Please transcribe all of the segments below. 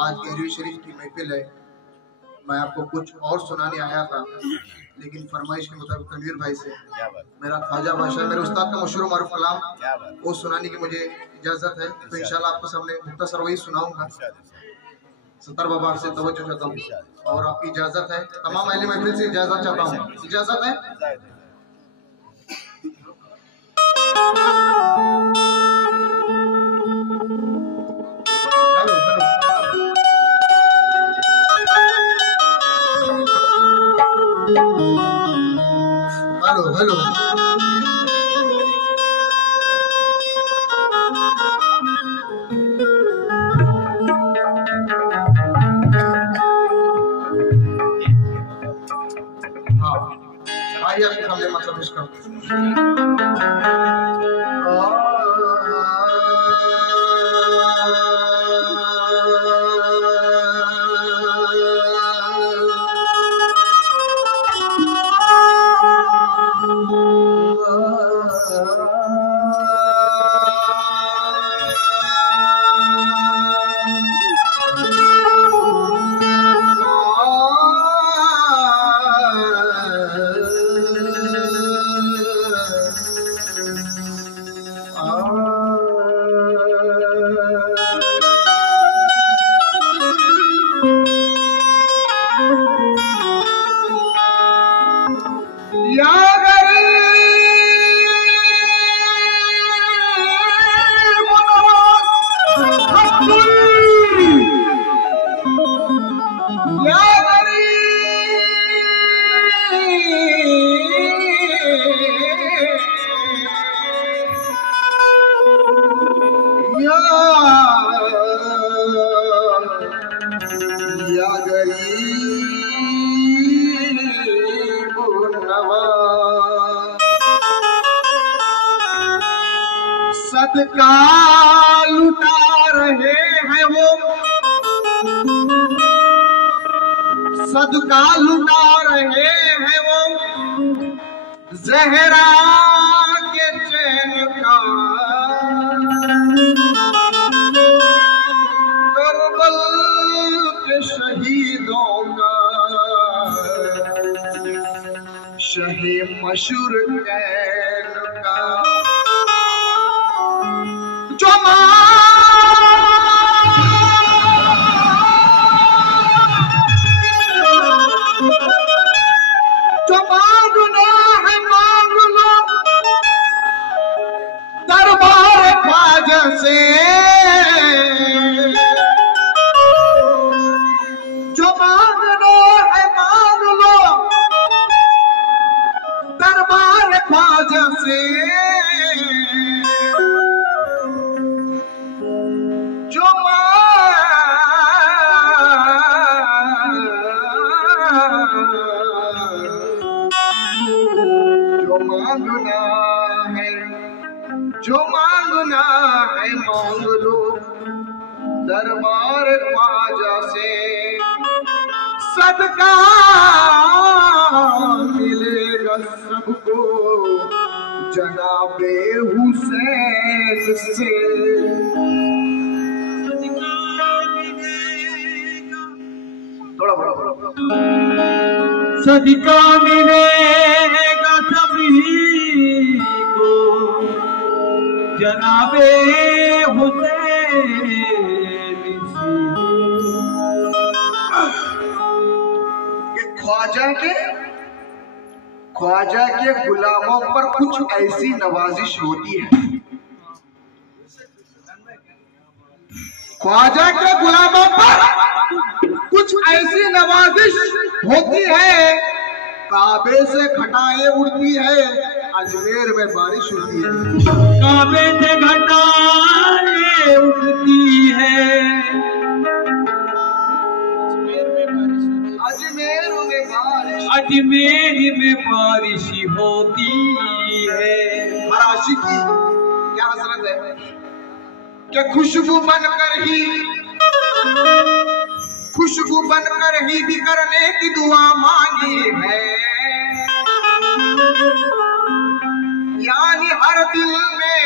आज गहरी शरीफ की महफिल है। मैं आपको कुछ और सुनाने आया था, लेकिन फरमाइश के मुताबिक तनवीर भाई से मेरा ख्वाजा बादशाह मेरे उस्ताद का मशहूर मारूफ कलाम वो सुनाने की मुझे इजाजत है, तो इंशाल्लाह आपके सामने मुख्तसर वही सुनाऊंगा। सत्तर बाबा से तवज्जो चाहता हूँ और आपकी इजाजत है, तमाम अहले महफिल से इजाजत चाहता हूँ। इजाजत है? हेलो हेलो हाँ आइए आपके सामने मतलब पेश सदका लुटा रहे हैं वो, सदका लुटा रहे हैं वो ज़हरा के चैन का, करबल के शहीदों का, शहे मशहूर कैन का, जो मांगना है मांग लो दरबार ख्वाजा से, जो मांगना है मांग लो दरबार ख्वाजा से, जो मांगना है मांग लो दरबार ख्वाजा से, सदका मिलेगा सबको जनाबे हुसैन से, सदका मिलेगा सभी को जनाबे हुसैन कि ख्वाजा के गुलामों पर कुछ ऐसी नवाजिश होती है, ख्वाजा के गुलामों पर कुछ ऐसी नवाजिश होती है, काबे से घटाएं उड़ती है, अजमेर में बारिश होती है। काबे से घटाएं उड़ती है, अजमेर में बारिश होती है। हर आशिक की क्या हसरत है कि खुशबू बनकर ही भी करने की दुआ मांगी है, यानी हर दिल में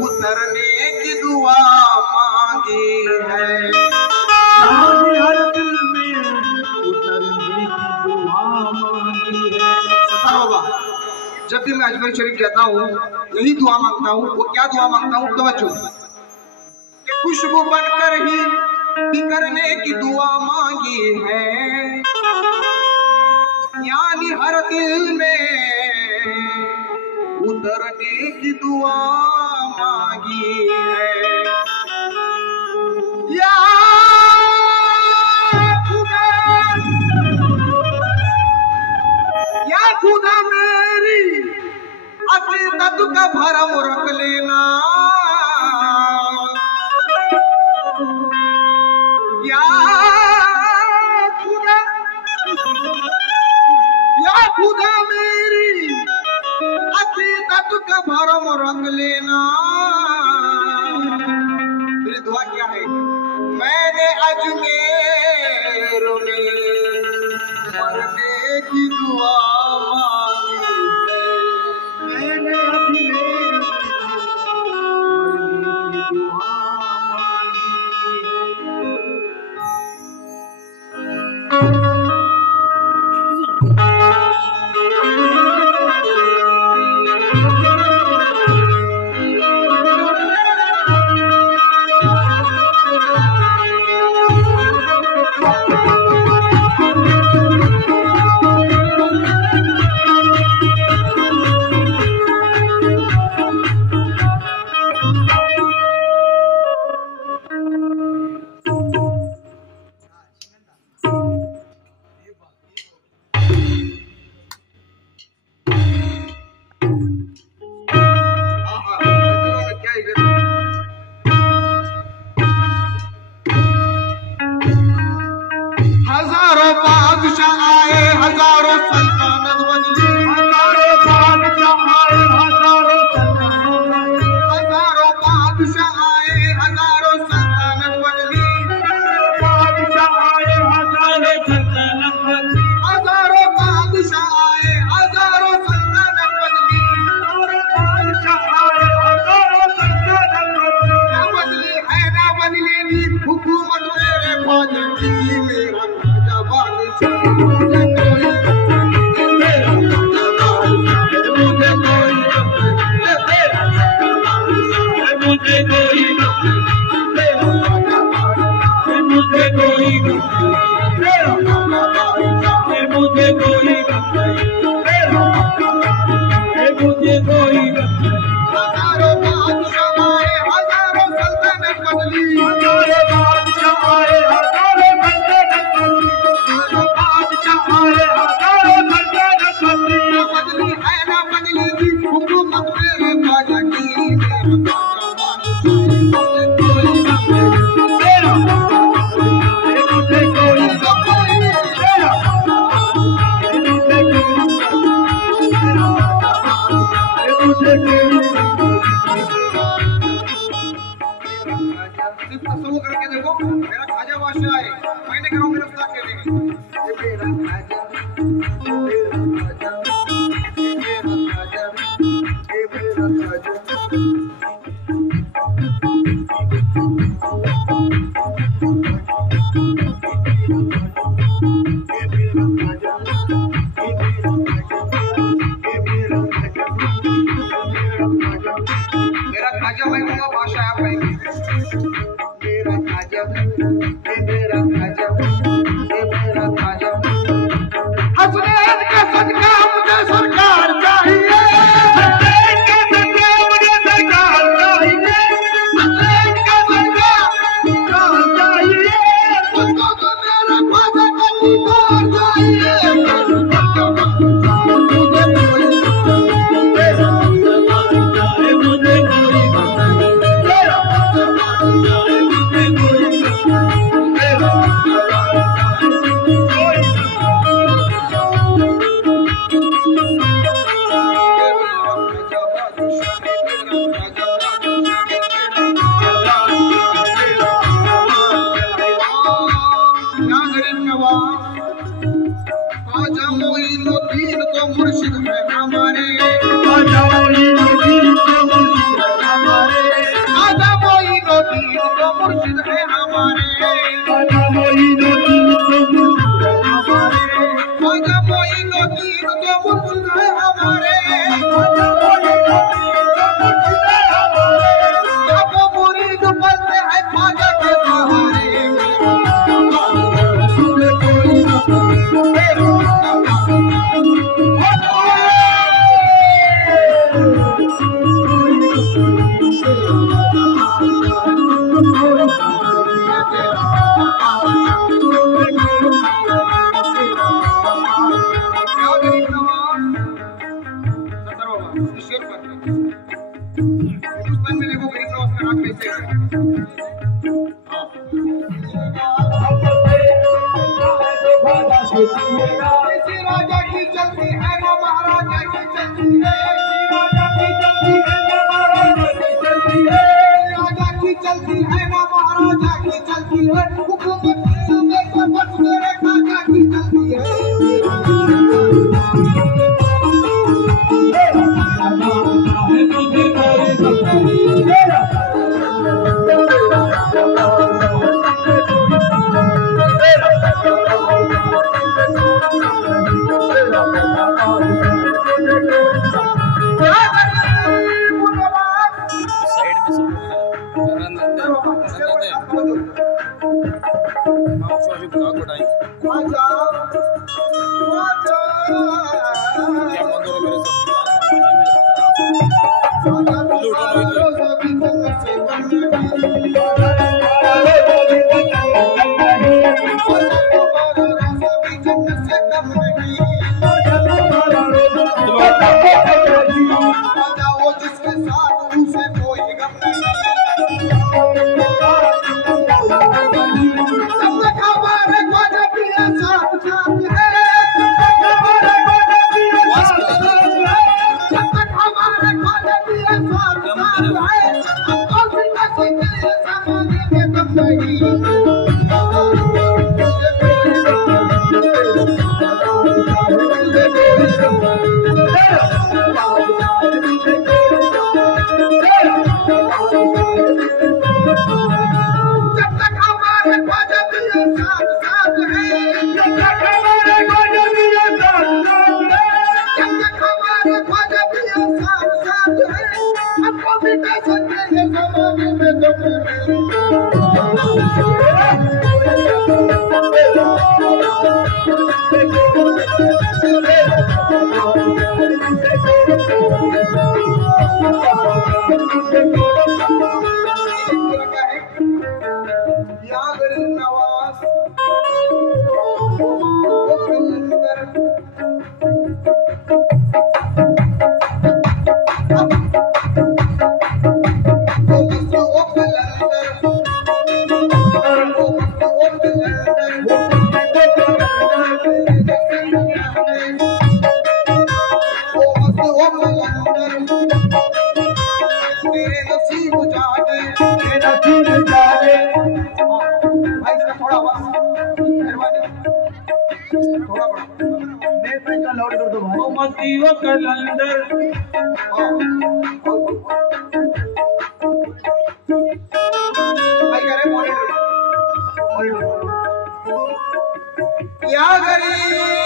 उतरने की दुआ मांगी है, यानी हर दिल में उतरने की दुआ मांगी है। बाबा जब भी मैं अजमेर शरीफ जाता हूँ यही दुआ मांगता हूँ। वो क्या दुआ मांगता हूँ? तवज्जो कि खुशबू बनकर ही बिखरने की दुआ मांगी है, यानी हर दिल में उतरने की दुआ मांगी है। या खुदा मेरी अकीदत का भरम रख लेना, या खुदा मेरी अकीदत का भरम रख लेना। मेरी दुआ क्या है? मैंने अजमेर में मरने की दुआ मांगी है, मैंने अजमेर में मरने की दुआ मांगी है। मेरा खाजा ये मेरा खाजा ये मेरा खाजा हसनैन का सदका मुझे सरकार चाहिए हसनैन का सदका मुझे सरकार चाहिए हसनैन का सदका सरकार चाहिए मुझको तो मेरा ख्वाजा का दीदार चाहिए ख्वाजा मोइनुद्दीन तो मुर्शिद है हमारे ख्वाजा मोइनुद्दीन तो मुर्शिद है हमारे ख्वाजा मोइनुद्दीन तो मुर्शिद है हमारे ख्वाजा मोइनुद्दीन तो मुर्शिद है हमारे ख्वाजा मोइनुद्दीन तो मुर्शिद है हमारे ख्वाजा मोइनुद्दीन तो मुर्शिद है हमारे अब मुरीद बनते हैं ख्वाजा के सहारे हिंदुस्तान में देखो गरीब नवाज का राज कैसे है किसी राजा की चलती है ना महाराजा की चलती है राजा की चलती है ना महाराजा की चलती है राजा की चलती है ना महाराजा की चलती है हुकूमत में तो बस मेरे राजा की चलती है जिसके साथ उसे कोई गम मोमबत्तियों का लंदर या गरीब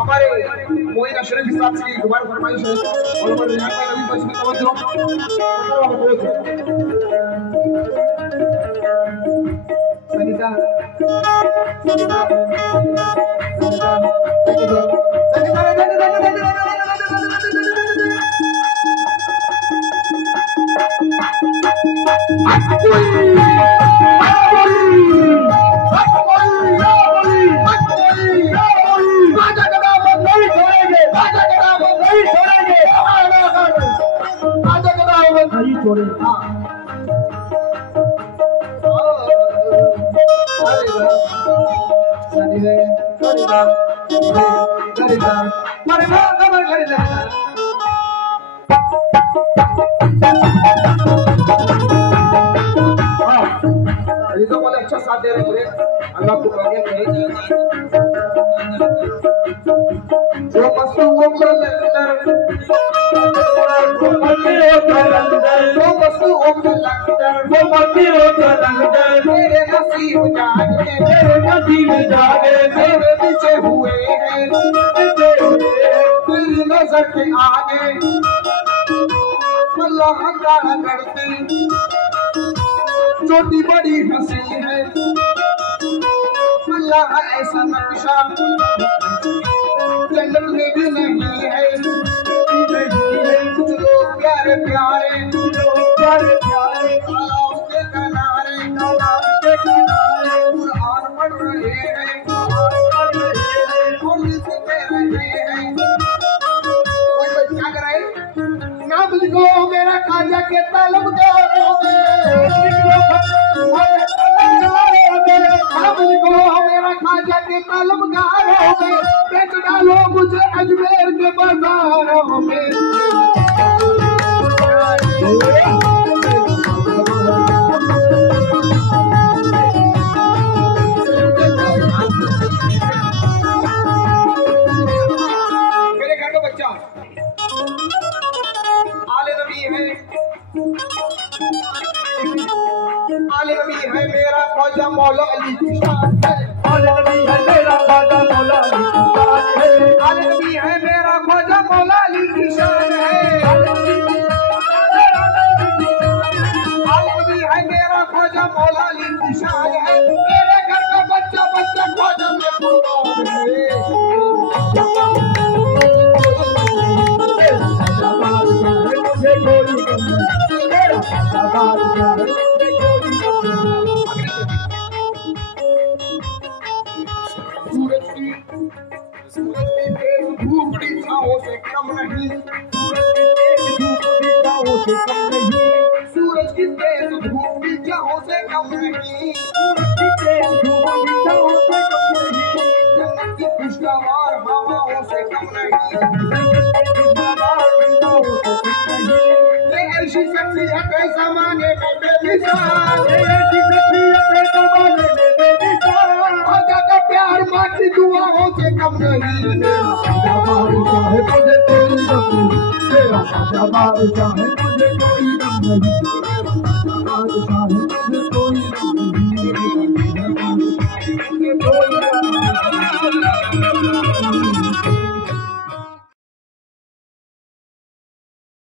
हमारे मोइन अशरफ साहब की दोबारा फरमाइश है और हमारे यहाँ पर अभी बस में तवज्जो सनिता छोड़े अच्छा साथ दे रहे हैं अल्लाह को जो मसूओं को लंदर मेरे नसीब जागे मेरे पीछे हुए हैं तेरी नजर के आगे अल्लाह ताला करती छोटी बड़ी हंसी है अल्लाह ऐसा नक्शा जन्नत में भी नहीं है कुछ लोग प्यारे प्यारे तालाब के किनारे कुरान पढ़ रहे हैं और नीचे कह रहे हैं कोई क्या कर रहे नाम लिखो मेरा खाजा के तलबगारों में नाम लिखो मेरा खाजा के तलबगारों में बेच डालो मुझे अजमेर के बाजारों में मेरे घर का बच्चा आले नबी है मेरा ख्वाजा मौला अली की शान है आले नबी है मेरा ख्वाजा मौला अली की शान है आले नबी है मेरा ख्वाजा मौला अली की शान है आले नबी है मेरा ख्वाजा मौला अली की शान है मेरे घर का बच्चा बच्चा ख्वाजा में कुर्बान है सूरज की धूप की छाओं से कम नहीं सूरज की तेज धूप की छाओं से कम नहीं जन्नत की खुशगवार हवाओं से कम नहीं ये ऐसी शख्सियत है ज़माने में बेमिसाल का प्यार माँ की दुआओं से कम नहीं मुझे कोई